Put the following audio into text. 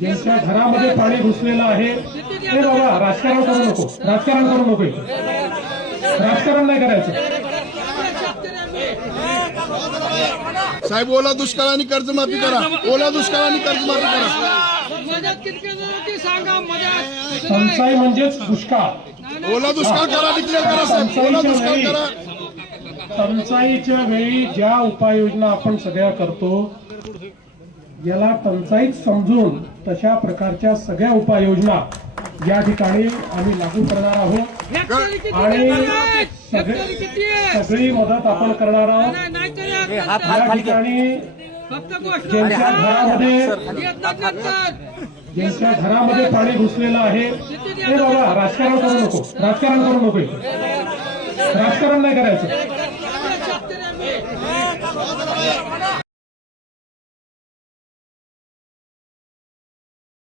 ज्यांच्या घरामध्ये पाणी घुसलेलं आहे ते बाबा राजकारण करू नको, राजकारण करू नको, राजकारण नाही करायचं साहेब. ओला दुष्काळ आणि कर्जमाफी करा, ओला दुष्काळ आणि कर्जमाफी करा. टंचाई म्हणजेच दुष्काळ. ओला दुष्काळ करा, डिक्लेअर करा साहेब, ओला दुष्काळ करा. टंचाईच्या वेळी ज्या उपाययोजना आपण सगळ्या करतो याला टंचाईत समजून तशा प्रकारच्या सगळ्या उपाययोजना या ठिकाणी आम्ही लागू करणार आहोत आणि सगळी मदत आपण करणार आहोत. या ठिकाणी ज्यांच्या घरामध्ये पाणी घुसलेलं आहे ते बाबा राजकारण करू नको, राजकारण करू नको, राजकारण नाही करायचं.